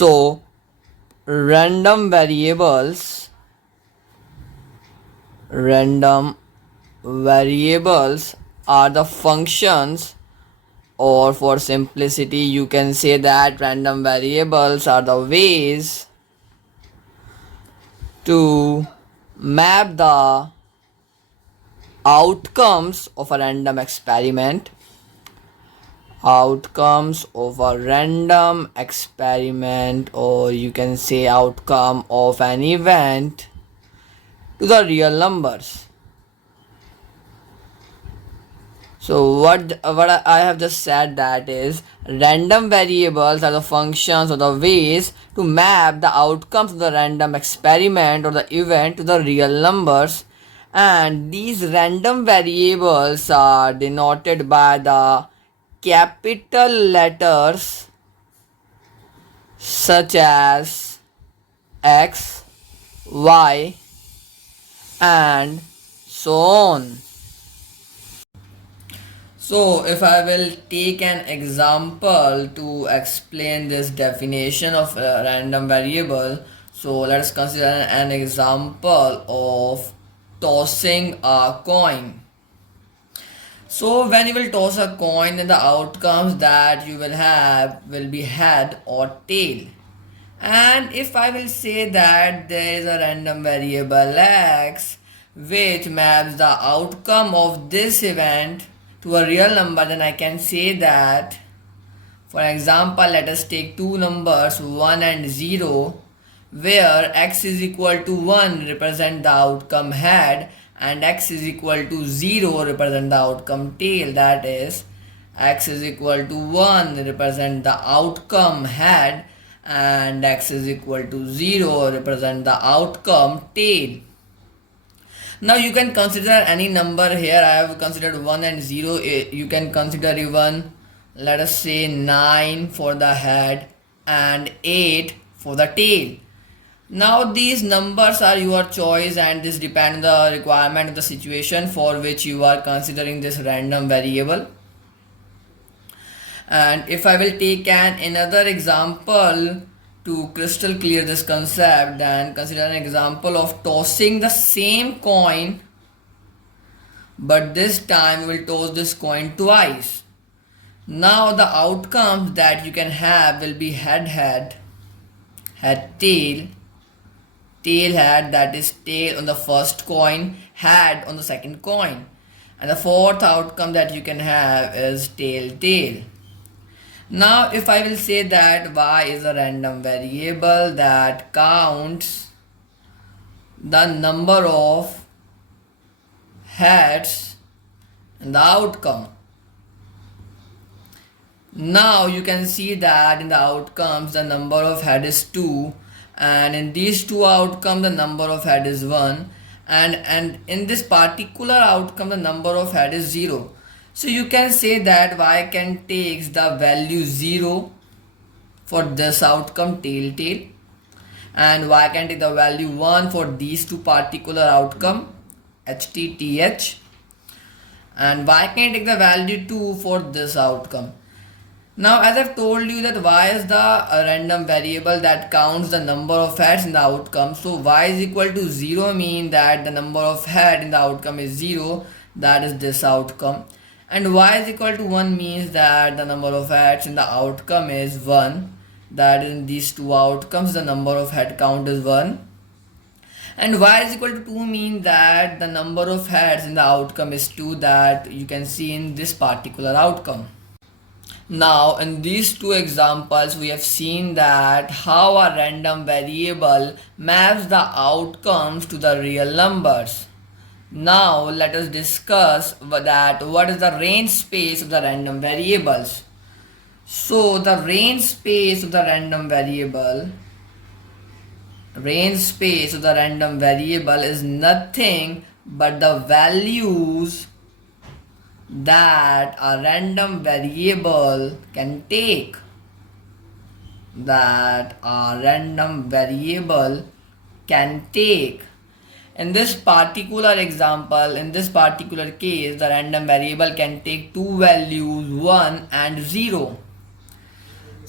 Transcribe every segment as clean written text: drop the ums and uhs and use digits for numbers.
So random variables are the functions, or for simplicity you can say that random variables are the ways to map the outcomes of a random experiment or you can say outcome of an event to the real numbers. So what I have just said, that is, random variables are the functions or the ways to map the outcomes of the random experiment or the event to the real numbers, and these random variables are denoted by the capital letters such as X, Y, and so on. So if I will take an example to explain this definition of a random variable, so let's consider an example of tossing a coin. So when you will toss a coin, then the outcomes that you will have will be head or tail. And if I will say that there is a random variable x which maps the outcome of this event to a real number, then I can say that, for example, let us take two numbers 1 and 0, where x is equal to 1 represent the outcome head and x is equal to 0 represent the outcome tail. That is, x is equal to 1 represent the outcome head and x is equal to 0 represent the outcome tail. Now you can consider any number here. I have considered 1 and 0. You can consider even, let us say, 9 for the head and 8 for the tail. Now these numbers are your choice and this depends on the requirement of the situation for which you are considering this random variable. And if I will take another example to crystal clear this concept, then consider an example of tossing the same coin, but this time we will toss this coin twice. Now the outcomes that you can have will be head tail, head, that is tail on the first coin, head on the second coin, and the fourth outcome that you can have is tail. Now if I will say that y is a random variable that counts the number of heads and the outcome. Now you can see that in the outcomes the number of head is 2, and in these two outcomes the number of head is 1, and in this particular outcome the number of head is 0. So you can say that y can take the value 0 for this outcome tail, and y can take the value 1 for these two particular outcome th, and y can take the value 2 for this outcome. Now as I've told you that y is the random variable that counts the number of heads in the outcome. So y is equal to 0 mean that the number of head in the outcome is 0, that is this outcome. And y is equal to 1 means that the number of heads in the outcome is 1, that in these two outcomes the number of head count is 1. And y is equal to 2 means that the number of heads in the outcome is 2, that you can see in this particular outcome. Now in these two examples we have seen that how a random variable maps the outcomes to the real numbers. Now let us discuss that what is the range space of the random variables. So the range space of the random variable is nothing but the values that a random variable can take. In this particular example, in this particular case, the random variable can take two values 1 and 0.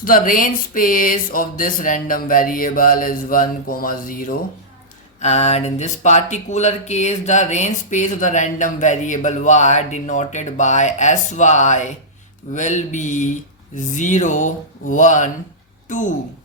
So the range space of this random variable is 1 comma 0, and in this particular case the range space of the random variable y denoted by sy will be 0 1 2.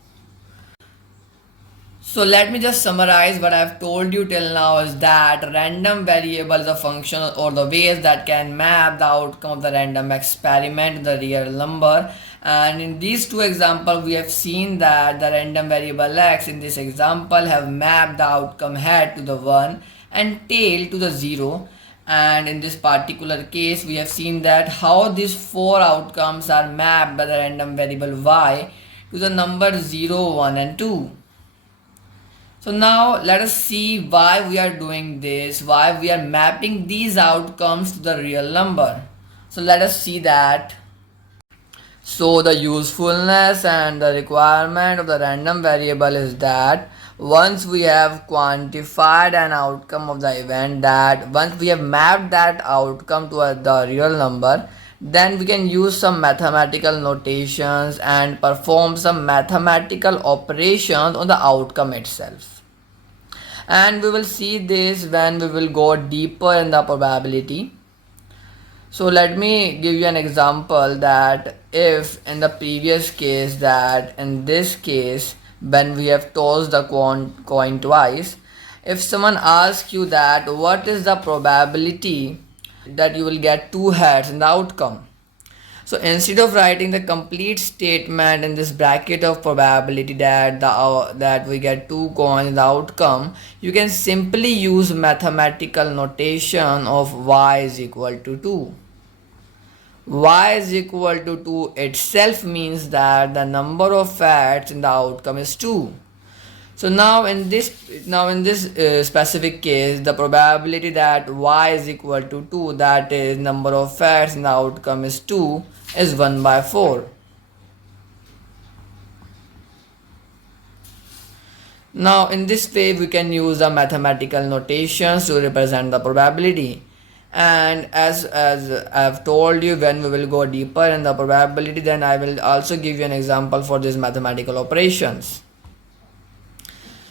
So let me just summarize what I've told you till now is that random variable is a function or the ways that can map the outcome of the random experiment to the real number. And in these two examples we have seen that the random variable x in this example have mapped the outcome head to the 1 and tail to the 0. And in this particular case we have seen that how these four outcomes are mapped by the random variable y to the number 0 1 and 2. So now let us see why we are doing this, why we are mapping these outcomes to the real number. So let us see that. So the usefulness and the requirement of the random variable is that once we have quantified an outcome of the event, that once we have mapped that outcome to the real number, then we can use some mathematical notations and perform some mathematical operations on the outcome itself. And we will see this when we will go deeper in the probability. So let me give you an example that if in the previous case, that in this case when we have tossed the coin twice, if someone asks you that what is the probability that you will get two heads in the outcome, so instead of writing the complete statement in this bracket of probability that that we get two coins in the outcome, you can simply use mathematical notation of y is equal to 2. Y is equal to 2 itself means that the number of facts in the outcome is 2. So now in this specific case, the probability that y is equal to 2, that is number of facts in the outcome is 2, is 1 by 4. Now in this way we can use the mathematical notations to represent the probability. And as I have told you, when we will go deeper in the probability, then I will also give you an example for these mathematical operations.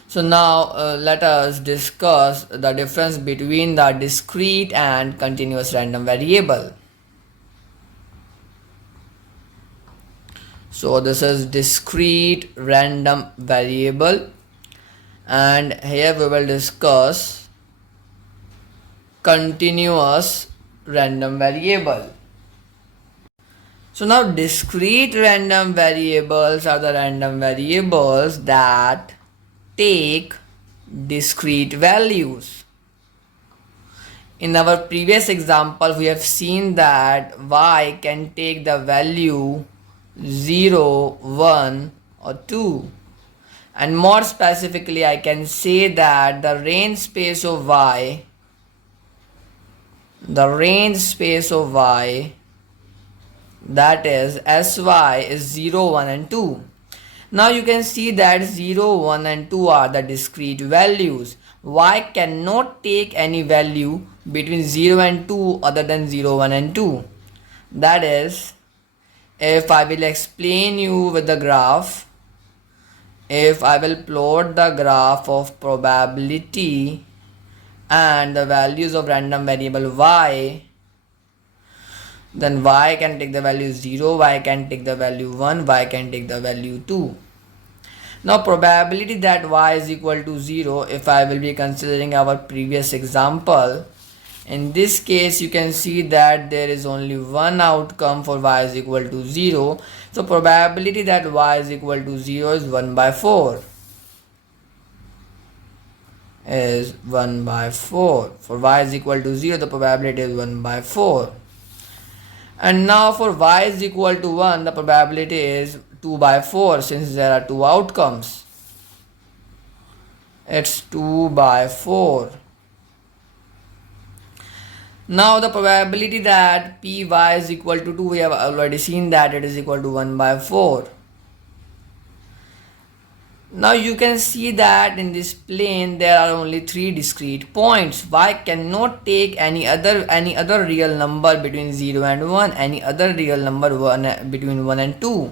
So now let us discuss the difference between the discrete and continuous random variable. So this is discrete random variable, and here we will discuss continuous random variable. So now discrete random variables are the random variables that take discrete values. In our previous example, we have seen that y can take the value 0, 1 or 2. And more specifically, I can say that the range space of y, that is sy, is 0, 1 and 2. Now you can see that 0, 1 and 2 are the discrete values. Y cannot take any value between 0 and 2 other than 0, 1 and 2. That is, if I will explain you with the graph, if I will plot the graph of probability and the values of random variable y, then y can take the value 0, y can take the value 1, y can take the value 2. Now probability that y is equal to 0, if I will be considering our previous example, in this case you can see that there is only one outcome for y is equal to 0. So probability that y is equal to 0 is 1 by 4. Is 1 by 4. For y is equal to 0, the probability is 1 by 4. And now for y is equal to 1, the probability is 2 by 4, since there are two outcomes. It's 2 by 4. Now the probability that py is equal to 2, we have already seen that it is equal to 1 by 4. Now you can see that in this plane there are only 3 discrete points. Y cannot take any other real number between 0 and 1, any other real number between 1 and 2.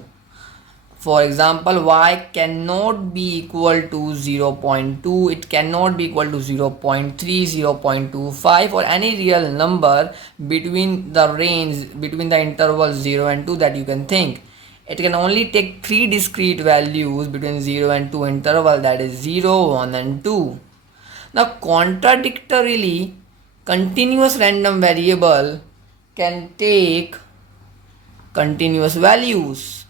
For example, y cannot be equal to 0.2, it cannot be equal to 0.3, 0.25 or any real number between the range, between the interval 0 and 2 that you can think. It can only take 3 discrete values between 0 and 2 interval, that is 0, 1 and 2. Now contradictorily, continuous random variable can take continuous values.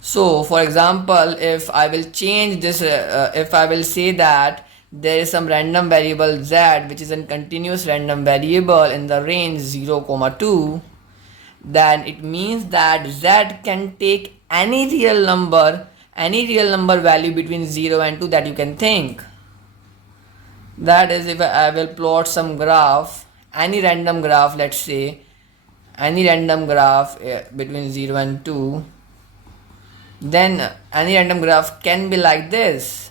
So for example, if I will change this, if I will say that there is some random variable z which is a continuous random variable in the range 0, 2, then it means that z can take any real number value between 0 and 2 that you can think. That is, if I will plot some graph, any random graph, let's say any random graph between 0 and 2, then any random graph can be like this,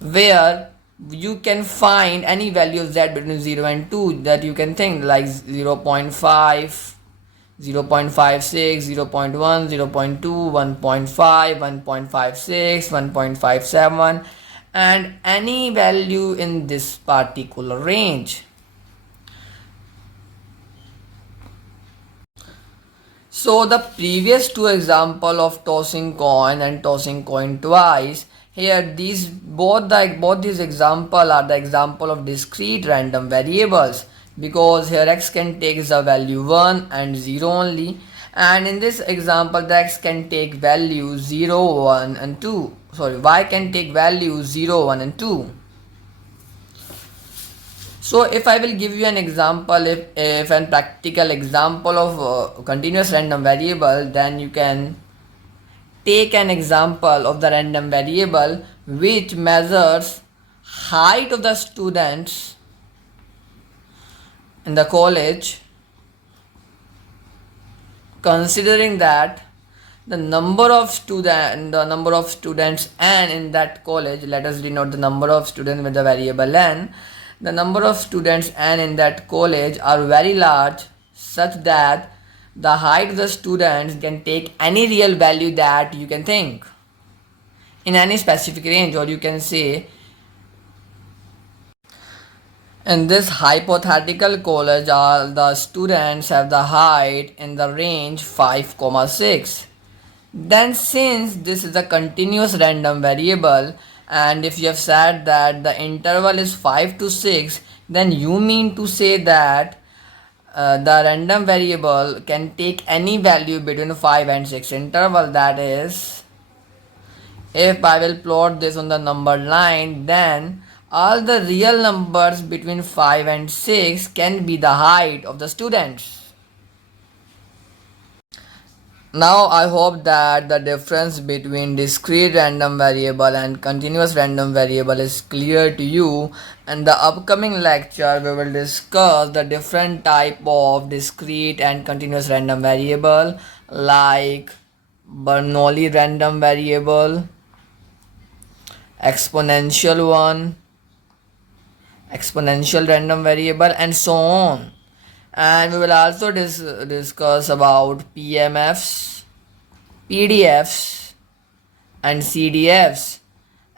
where you can find any value of z between 0 and 2 that you can think, like 0 0.5, 0 0.56, 0 0.1, 0 0.2, 1.5, 1.56, 1.57 and any value in this particular range. So the previous two example of tossing coin and tossing coin twice, here both these example are the example of discrete random variables, because here x can take the value 1 and 0 only, and in this example the x can take value 0, 1 and 2. Sorry, y can take value 0, 1 and 2. So if I will give you an example, if a practical example of continuous random variable, then you can take an example of the random variable which measures height of the students in the college, considering that the number of students n in that college, let us denote the number of students with the variable n. The number of students n in that college are very large, such that the height of the students can take any real value that you can think in any specific range, or you can say in this hypothetical college all the students have the height in the range 5, 6. Then since this is a continuous random variable, and if you have said that the interval is 5 to 6, then you mean to say that the random variable can take any value between 5 and 6 interval. That is, if I will plot this on the number line, then all the real numbers between 5 and 6 can be the height of the students. Now I hope that the difference between discrete random variable and continuous random variable is clear to you. In the upcoming lecture we will discuss the different type of discrete and continuous random variable, like Bernoulli random variable, exponential random variable, and so on. And we will also discuss about PMFs, PDFs and CDFs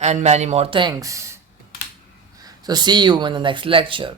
and many more things. So see you in the next lecture.